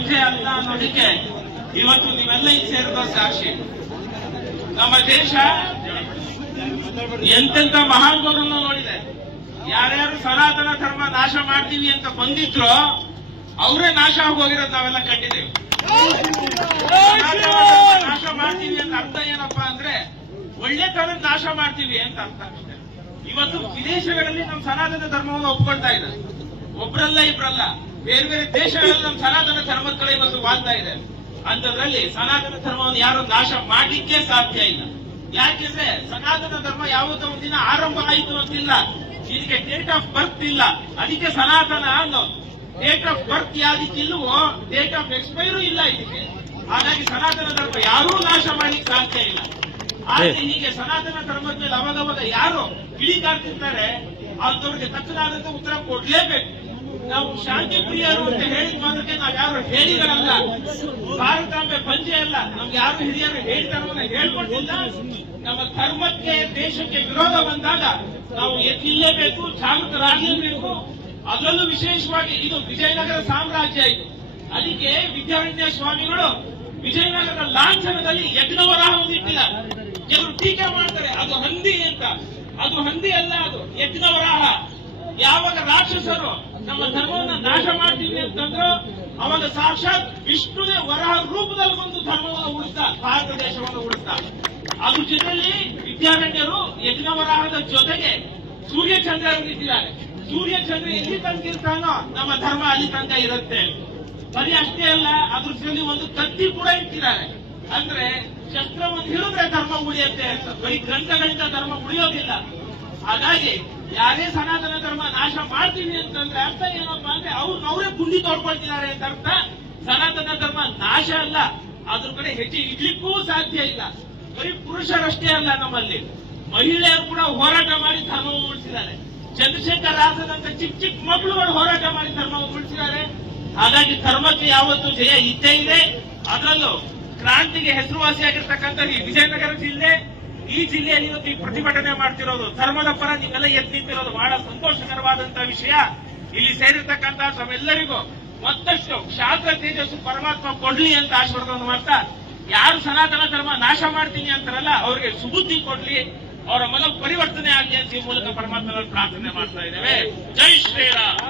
ಪಂಚೆ ಅಲ್ಲ ಅನ್ನೋದಕ್ಕೆ ಇವತ್ತು ನೀವೆಲ್ಲ ಇಲ್ಲಿ ಸೇರಿದ ಸಾಕ್ಷಿ. ನಮ್ಮ ದೇಶ ಎಂತೆಂತ ಮಹಾನ್ಗಳನ್ನ ನೋಡಿದೆ. ಯಾರ್ಯಾರು ಸನಾತನ ಧರ್ಮ ನಾಶ ಮಾಡ್ತೀವಿ ಅಂತ ಬಂದಿದ್ರು ಅವರೇ ನಾಶ ಆಗೋಗಿರೋದು ನಾವೆಲ್ಲ ಕಂಡಿದ್ದೇವೆ. ನಾಶ ಮಾಡ್ತೀವಿ ಅಂತ ಅರ್ಥ ಏನಪ್ಪಾ ಅಂದ್ರೆ ಒಳ್ಳೆತನದ ನಾಶ ಮಾಡ್ತೀವಿ ಅಂತ ಅರ್ಥ ಅಷ್ಟೇ. ಇವತ್ತು ವಿದೇಶಗಳಲ್ಲಿ ನಮ್ಮ ಸನಾತನ ಧರ್ಮವನ್ನು ಒಪ್ಕೊಳ್ತಾ ಇದೆ. ಒಬ್ರಲ್ಲ ಇಬ್ರಲ್ಲ, ಬೇರೆ ಬೇರೆ ದೇಶಗಳಲ್ಲಿ ನಮ್ಮ ಸನಾತನ ಧರ್ಮದ ಕಡೆ ಇವತ್ತು ವಾಲ್ತಾ ಇದೆ. ಅಂತದ್ರಲ್ಲಿ ಸನಾತನ ಧರ್ಮವನ್ನು ಯಾರು ನಾಶ ಮಾಡ್ಲಿಕ್ಕೆ ಸಾಧ್ಯ ಇಲ್ಲ. ಯಾಕೆಂದ್ರೆ ಸನಾತನ ಧರ್ಮ ಯಾವತ್ತೋ ಒಂದಿನ ಆರಂಭ ಆಯಿತು ಅಂತಿಲ್ಲ, ಇದಕ್ಕೆ ಡೇಟ್ ಆಫ್ ಬರ್ತ್ ಇಲ್ಲ. ಅದಕ್ಕೆ ಸನಾತನ ಅನ್ನೋ ಡೇಟ್ ಆಫ್ ಬರ್ತ್ ಯಾವ್ದಿಕ್ಕಿಲ್ವೋ ಡೇಟ್ ಆಫ್ ಎಕ್ಸ್ಪೈರು ಇಲ್ಲ ಇದಕ್ಕೆ. ಹಾಗಾಗಿ ಸನಾತನ ಧರ್ಮ ಯಾರೂ ನಾಶ ಮಾಡ್ಲಿಕ್ಕೆ ಸಾಧ್ಯ ಇಲ್ಲ. ಆದ್ರೆ ಹೀಗೆ ಸನಾತನ ಧರ್ಮದ ಮೇಲೆ ಅವಾಗವಾಗ ಯಾರು ಕಿಡಿಕಾಡ್ತಿರ್ತಾರೆ ಅವ್ರಿಗೆ ತಕ್ಕನಾದಂತ ಉತ್ತರ ಕೊಡ್ಲೇಬೇಕು. ನಾವು ಶಾಂತಿ ಪ್ರಿಯರು ಅಂತ ಹೇಳಿದ ಮಾತ್ರಕ್ಕೆ ನಾವು ಯಾರು ಹೇಳಿಗಳಲ್ಲ, ಭಾರತಾಂಬೆ ಪಂಚೆ ಅಲ್ಲ, ನಮ್ಗೆ ಯಾರು ಹಿರಿಯರು ಹೇಳಿದವನ್ನ ಹೇಳ್ಕೊಟ್ಟಿಲ್ಲ. ನಮ್ಮ ಧರ್ಮಕ್ಕೆ ದೇಶಕ್ಕೆ ವಿರೋಧ ಬಂದಾಗ ನಾವು ಎದ್ದಿಲ್ಲೇಬೇಕು, ಜಾಗೃತರಾಗಲೇಬೇಕು. ಅದರಲ್ಲೂ ವಿಶೇಷವಾಗಿ ಇದು ವಿಜಯನಗರ ಸಾಮ್ರಾಜ್ಯ ಇದು. ಅದಕ್ಕೆ ವಿದ್ಯಾರಣ್ಯ ಸ್ವಾಮಿಗಳು ವಿಜಯನಗರದ ಲಾಂಛನದಲ್ಲಿ ಯಜ್ಞವರಾಹವನ್ನು ಇಟ್ಟಿದ್ದಾರೆ. ಕೆಲವರು ಟೀಕೆ ಮಾಡ್ತಾರೆ ಅದು ಹಂದಿ ಅಂತ. ಅದು ಹಂದಿ ಅಲ್ಲ, ಅದು ಯಜ್ಞವರಾಹ. ಯಾವಾಗ ರಾಕ್ಷಸರು ನಮ್ಮ ಧರ್ಮವನ್ನು ನಾಶ ಮಾಡ್ತೀವಿ ಅಂತಂದ್ರು ಅವಾಗ ಸಾಕ್ಷಾತ್ ವಿಷ್ಣುವೇ ವರಾಹ ರೂಪದಲ್ಲಿ ಬಂದು ಧರ್ಮವನ್ನು ಉಳಿಸ್ತಾ, ಭಾರತ ದೇಶವನ್ನು ಉಳಿಸ್ತಾ. ಅದ್ರ ಜೊತೆಯಲ್ಲಿ ವಿದ್ಯಾರಣ್ಯರು ಯಜ್ಞವರಾಹದ ಜೊತೆಗೆ ಸೂರ್ಯಚಂದ್ರರನ್ನು ಇಟ್ಟಿದ್ದಾರೆ. ಸೂರ್ಯಚಂದ್ರ ಎಲ್ಲಿ ತನಕ ಇರ್ತಾನೋ ನಮ್ಮ ಧರ್ಮ ಅಲ್ಲಿ ತನಕ ಇರುತ್ತೆ. ಬರೀ ಅಷ್ಟೇ ಅಲ್ಲ, ಅದ್ರ ಜೊತೆ ಒಂದು ಕತ್ತಿ ಕೂಡ ಇಟ್ಟಿದ್ದಾರೆ. ಅಂದ್ರೆ ಶಸ್ತ್ರವನ್ನು ಹಿಡಿದ್ರೆ ಧರ್ಮ ಉಳಿಯುತ್ತೆ ಅಂತ. ಬರೀ ಗ್ರಂಥಗಳಿಂದ ಧರ್ಮ ಉಳಿಯೋದಿಲ್ಲ. ಹಾಗಾಗಿ ಯಾರೇ ಸನಾತನ ಧರ್ಮ ನಾಶ ಮಾಡ್ತೀವಿ ಅಂತಂದ್ರೆ ಅರ್ಥ ಏನಪ್ಪಾ ಅಂದ್ರೆ ಅವರೇ ಗುಂಡಿ ತೋಡ್ಕೊಳ್ತಿದ್ದಾರೆ ಅಂತ ಅರ್ಥ. ಸನಾತನ ಧರ್ಮ ನಾಶ ಅಲ್ಲ, ಅದ್ರ ಕಡೆ ಹೆಚ್ಚಿಗೆ ಇಡ್ಲಿಕ್ಕೂ ಸಾಧ್ಯ ಇಲ್ಲ. ಬರೀ ಪುರುಷರಷ್ಟೇ ಅಲ್ಲ, ನಮ್ಮಲ್ಲಿ ಮಹಿಳೆಯರು ಕೂಡ ಹೋರಾಟ ಮಾಡಿ ಧರ್ಮವನ್ನು ಉಳಿಸಿದ್ದಾರೆ. ಚಂದ್ರಶೇಖರ್ ಆಜಾದ್ ಚಿಕ್ಕ ಚಿಕ್ಕ ಮಕ್ಕಳುಗಳು ಹೋರಾಟ ಮಾಡಿ ಧರ್ಮವನ್ನು ಉಳಿಸಿದ್ದಾರೆ. ಹಾಗಾಗಿ ಧರ್ಮಕ್ಕೆ ಯಾವತ್ತೂ ಜಯ ಇದ್ದೇ ಇದೆ. ಅದರಲ್ಲೂ ಕ್ರಾಂತಿಗೆ ಹೆಸರುವಾಸಿಯಾಗಿರ್ತಕ್ಕಂಥ ಈ ವಿಜಯನಗರ ಜಿಲ್ಲೆ, ಈ ಜಿಲ್ಲೆಯಲ್ಲಿ ಇವತ್ತು ಈ ಪ್ರತಿಭಟನೆ ಮಾಡ್ತಿರೋದು ಧರ್ಮದ ಪರ ನೀವೆಲ್ಲ ಎದ್ದು ನಿಂತಿರೋದು ಬಹಳ ಸಂತೋಷಕರವಾದಂತಹ ವಿಷಯ. ಇಲ್ಲಿ ಸೇರಿರ್ತಕ್ಕಂಥ ತಮ್ಮೆಲ್ಲರಿಗೂ ಮತ್ತಷ್ಟು ಶಾಂತ ತೇಜಸ್ಸು ಪರಮಾತ್ಮ ಕೊಡ್ಲಿ ಅಂತ ಆಶೀರ್ವಾದವನ್ನು ಮಾಡ್ತಾ, ಯಾರು ಸನಾತನ ಧರ್ಮ ನಾಶ ಮಾಡ್ತೀನಿ ಅಂತಾರಲ್ಲ ಅವರಿಗೆ ಸುಬುದ್ಧಿ ಕೊಡ್ಲಿ, ಅವರ ಮನ ಪರಿವರ್ತನೆ ಆಗಲಿ ಅಂತ ಈ ಮೂಲಕ ಪರಮಾತ್ಮನ ಪ್ರಾರ್ಥನೆ ಮಾಡ್ತಾ ಇದ್ದೇವೆ. ಜೈ ಶ್ರೀರಾಮ್.